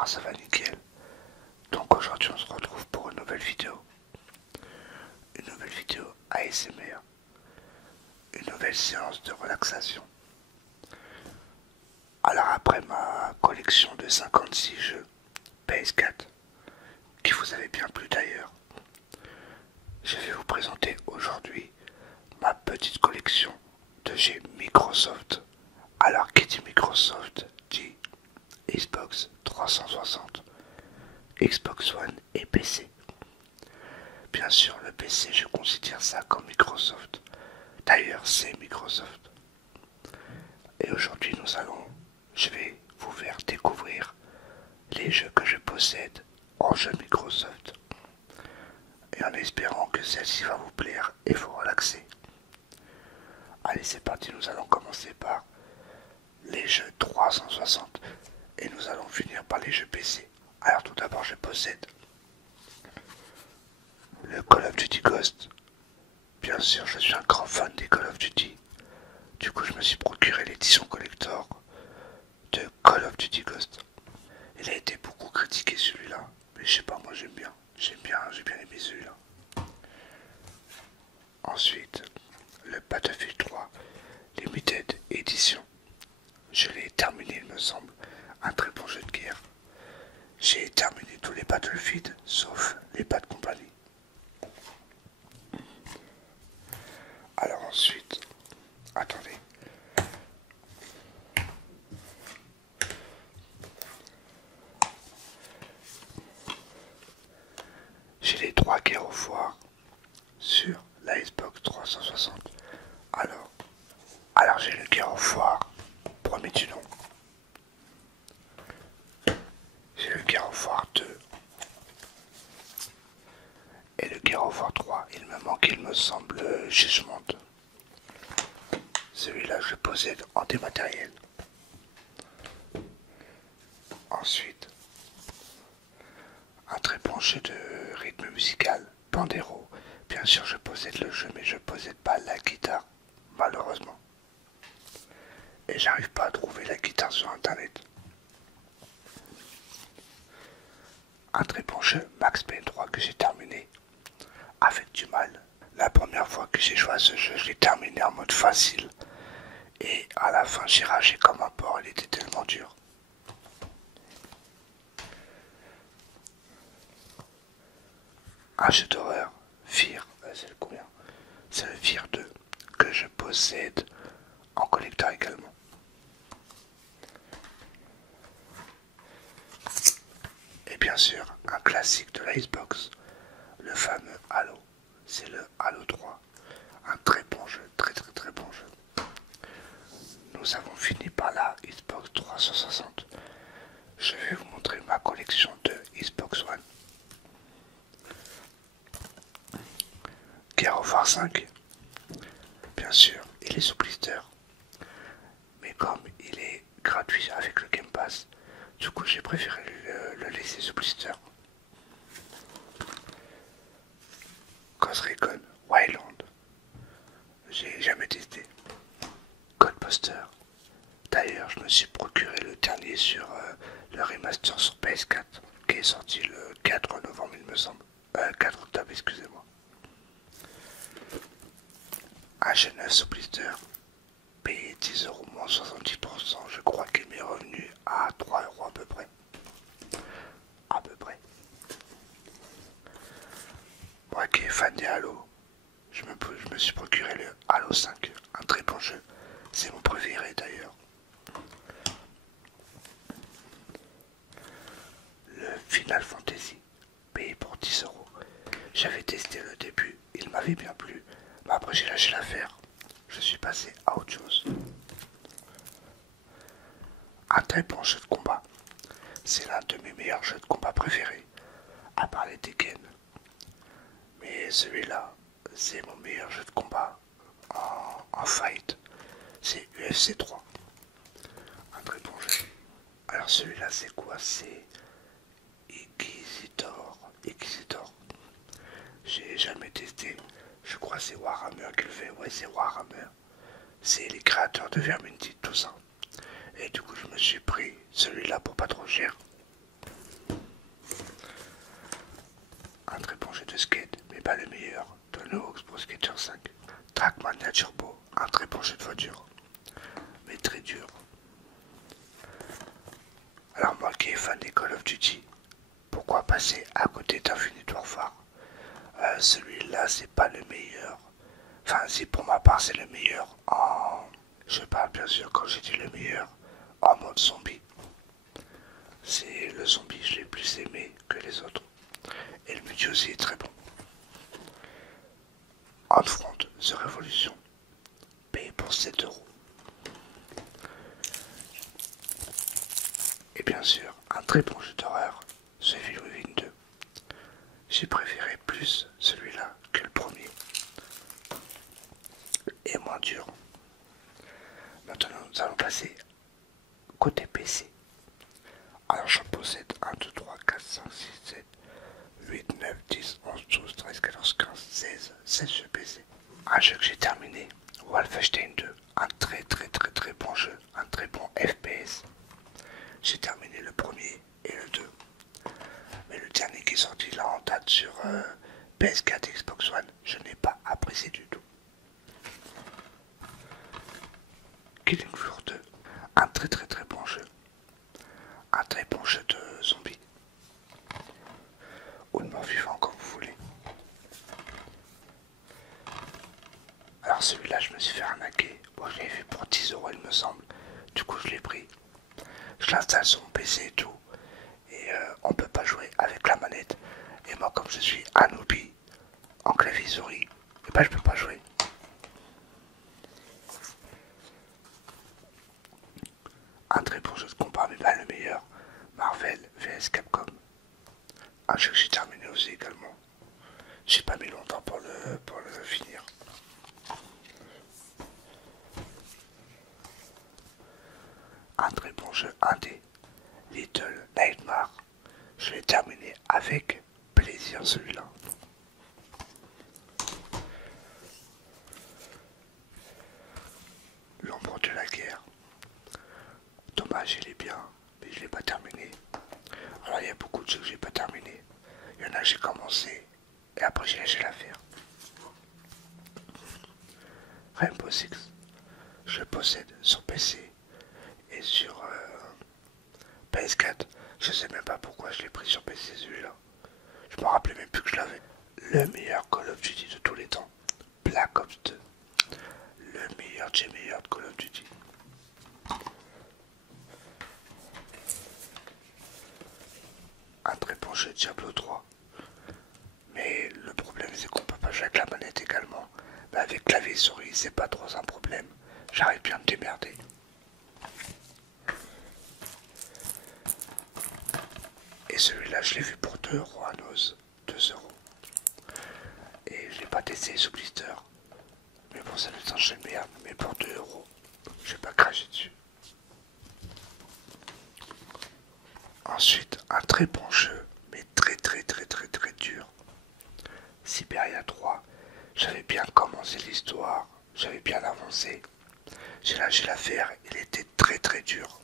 Bonsoir, ça va nickel. Donc aujourd'hui on se retrouve pour une nouvelle vidéo. Une nouvelle vidéo ASMR. Une nouvelle séance de relaxation. Alors après ma collection de 56 jeux PS4, qui vous avait bien plu d'ailleurs, je vais vous présenter aujourd'hui ma petite collection de jeux Microsoft. Alors qui dit Microsoft dit Xbox 360, Xbox One et PC. Bien sûr, le PC, je considère ça comme Microsoft. D'ailleurs, c'est Microsoft. Et aujourd'hui, je vais vous faire découvrir les jeux que je possède en jeu Microsoft. Et en espérant que celle-ci va vous plaire et vous relaxer. Allez, c'est parti, nous allons commencer par les jeux 360 et nous allons finir par les jeux PC. Alors tout d'abord, je possède le Call of Duty Ghost. Bien sûr, je suis un grand fan des Call of Duty. Du coup, je me suis procuré l'édition collector de Call of Duty Ghost. Il a été beaucoup critiqué celui-là, mais je sais pas, moi j'aime bien. J'ai bien aimé celui-là. Ensuite, le Battlefield 3 Limited Edition. Je l'ai terminé, il me semble. Un très bon jeu de guerre. J'ai terminé tous les Battlefield, sauf les Bad Company. Alors ensuite, attendez. J'ai les 3 guerres au foire sur la Xbox 360. Alors j'ai le guerre au foire, premier du nom. J'ai le guerre au foire 2. Et le guerre au foire 3. Il me manque, il me semble, Judgment. Celui-là, je possède en dématériel. Ensuite, un très bon jeu de rythme musical, Pandero. Bien sûr, je possède le jeu, mais je possède pas la guitare, malheureusement. Et j'arrive pas à trouver la guitare sur internet. Un très bon jeu, Max Payne 3, que j'ai terminé avec du mal. La première fois que j'ai joué à ce jeu, je l'ai terminé en mode facile. Et à la fin, j'ai ragé comme un porc, il était tellement dur. Un jeu d'horreur, Fear, c'est le combien? C'est le Fear 2 que je possède en collector également. Et bien sûr, un classique de la Xbox, le fameux Halo. C'est le Halo 3. Un très bon jeu, très bon jeu. Nous avons fini par la Xbox 360. Je vais vous montrer ma collection de Xbox One. Gears of War 5. Bien sûr, il est sous blister. Mais comme il est gratuit avec le Game Pass, du coup j'ai préféré le laisser sous blister. Ghost Recon Wildland. J'ai jamais testé. Codebuster. D'ailleurs, je me suis procuré le dernier sur le remaster sur PS4 qui est sorti le 4 novembre, il me semble. 4 octobre, excusez-moi. Un jeu neuf sous blister. Payé 10 € moins 70%. Je crois qu'il m'est revenu à 3 € à peu près. À peu près. Moi qui est fan des Halo, je me suis procuré le Halo 5. Un très bon jeu. C'est mon préféré d'ailleurs. Le Final Fantasy, payé pour 10 €. J'avais testé le début, il m'avait bien plu, mais après j'ai lâché l'affaire. Je suis passé à autre chose. Un très bon jeu de combat. C'est l'un de mes meilleurs jeux de combat préférés, à part les Tekken. Mais celui-là, c'est mon meilleur jeu de combat en fight. C'est UFC 3. Un très bon jeu. Alors celui-là, c'est quoi? C'est Inquisitor. J'ai jamais testé. Je crois que c'est Warhammer qui le fait. Ouais, c'est Warhammer. C'est les créateurs de Vermintide, tout ça. Et du coup, je me suis pris celui-là pour pas trop cher. pas le meilleur de Nouveau Pro Skater 5. Trackmania Turbo, un très bon jeu de voiture, mais très dur. Alors moi qui est fan des Call of Duty, pourquoi passer à côté d'Infinite Warfare? Celui-là c'est pas le meilleur. Enfin si pour ma part c'est le meilleur en... Je parle bien sûr quand j'ai dit le meilleur en mode zombie. C'est le zombie je l'ai plus aimé que les autres. Et le multi aussi est très bon. Outfront The Revolution, payé pour 7 euros. Et bien sûr, un très bon jeu d'horreur, The Evil Within 2. J'ai préféré plus celui-là que le premier. Et moins dur. Maintenant, nous allons passer côté PC. Alors, je possède 1, 2, 3, 4, 5, 6, 7, 8, 9, 10, 11, 12, 13, 14, 15, 16 jeux PC. Un jeu que j'ai terminé, Wolfenstein 2. Un très bon jeu, un très bon FPS. J'ai terminé le premier et le 2. Mais le dernier qui est sorti là en date sur PS4 et Xbox One, je n'ai pas apprécié du tout. Killing Floor 2, un très bon jeu. Un très bon jeu de zombies. Ou de mort vivant comme vous voulez. Alors celui-là je me suis fait arnaquer. Moi je l'avais fait pour 10 euros il me semble. Du coup je l'ai pris. Je l'installe sur mon PC et tout. Et on peut pas jouer avec la manette. Et moi comme je suis un newbie en clavier souris, et bah je peux pas jouer. Un très bon jeu de combat, mais pas le meilleur. Marvel vs Capcom. Un jeu que j'ai terminé aussi également. J'ai pas mis longtemps pour le finir. Un très bon jeu indé, Little Nightmare. Je l'ai terminé avec plaisir celui-là. L'ombre de la guerre. Dommage, il est bien, mais je l'ai pas terminé. Alors il y a beaucoup de jeux que j'ai pas terminé. Il y en a que j'ai commencé et après j'ai lâché l'affaire. Rainbow Six, je le possède sur PC et sur PS4. Je sais même pas pourquoi je l'ai pris sur PC celui-là. Je me rappelais même plus que je l'avais. Le meilleur Call of Duty de tous les temps, Black Ops 2. Le meilleur des meilleurs de Call of Duty. Un très bon jeu Diablo 3. Mais le problème c'est qu'on peut pas jouer avec la manette également. Mais avec clavier et souris c'est pas trop un problème. J'arrive bien à me démerder. Et celui-là je l'ai vu pour 2 euros à Nose. 2 euros. Et je l'ai pas testé sous blister. Mais bon ça doit être un jeu de merde. Mais pour 2 euros, je vais pas cracher dessus. Ensuite, un très bon jeu, mais très dur. Siberia 3. J'avais bien commencé l'histoire, j'avais bien avancé. J'ai lâché l'affaire, il était très dur.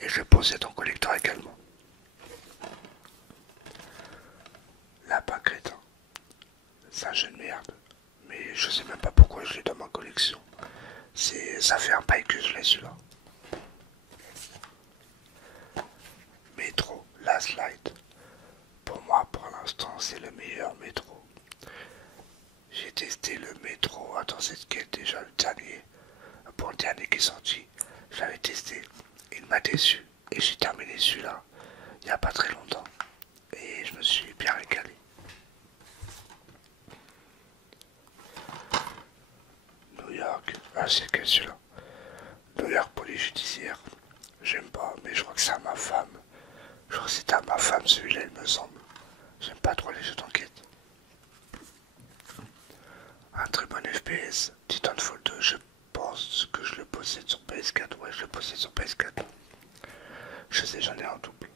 Et je le possède en collector également. Lapin crétin. C'est un jeu de merde. Mais je sais même pas pourquoi je l'ai dans ma collection. Ça fait un bail que je l'ai celui-là. Métro Last Light. Pour moi, pour l'instant, c'est le meilleur métro. J'ai testé le métro. Attends, c'est quel déjà le dernier? Pour le dernier qui est sorti, je l'avais testé. Il m'a déçu. Et j'ai terminé celui-là il n'y a pas très longtemps. Et je me suis bien régalé. New York. Ah, c'est que celui-là. New York police judiciaire. J'aime pas, mais je crois que c'est à ma femme. Je crois que c'était à ma femme celui-là, il me semble. J'aime pas trop les jeux d'enquête. Un très bon FPS, Titanfall 2, je pense que je le possède sur PS4. Ouais, je le possède sur PS4. Je sais, j'en ai un double.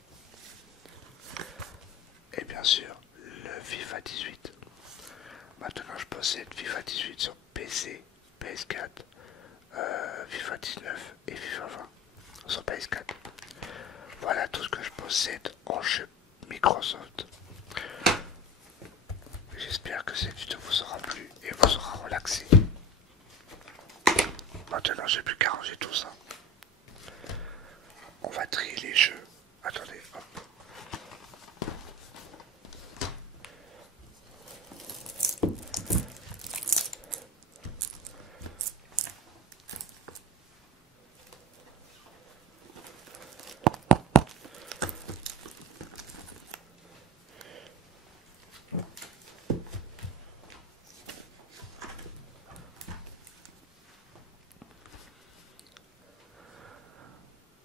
Et bien sûr, le FIFA 18. Maintenant, je possède FIFA 18 sur PC, PS4, FIFA 19 et FIFA 20 sur PS4. Voilà tout ce que je possède en jeu Microsoft. J'espère que cette vidéo vous aura plu et vous aura relaxé. Maintenant, j'ai plus qu'à ranger tout ça. On va trier les jeux. Attendez, hop.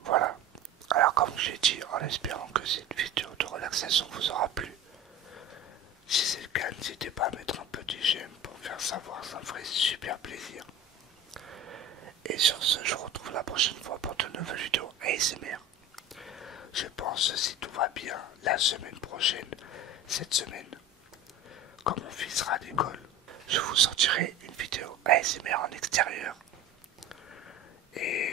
Voilà. Alors comme j'ai dit, en espérant que cette vidéo de relaxation vous aura plu. Si c'est le cas, n'hésitez pas à mettre un petit j'aime pour me faire savoir, ça me ferait super plaisir. Et sur ce, je vous retrouve la prochaine fois pour de nouvelles vidéos ASMR. Je pense, si tout va bien, la semaine prochaine, cette semaine, quand mon fils sera à l'école, je vous sortirai une vidéo ASMR en extérieur. Et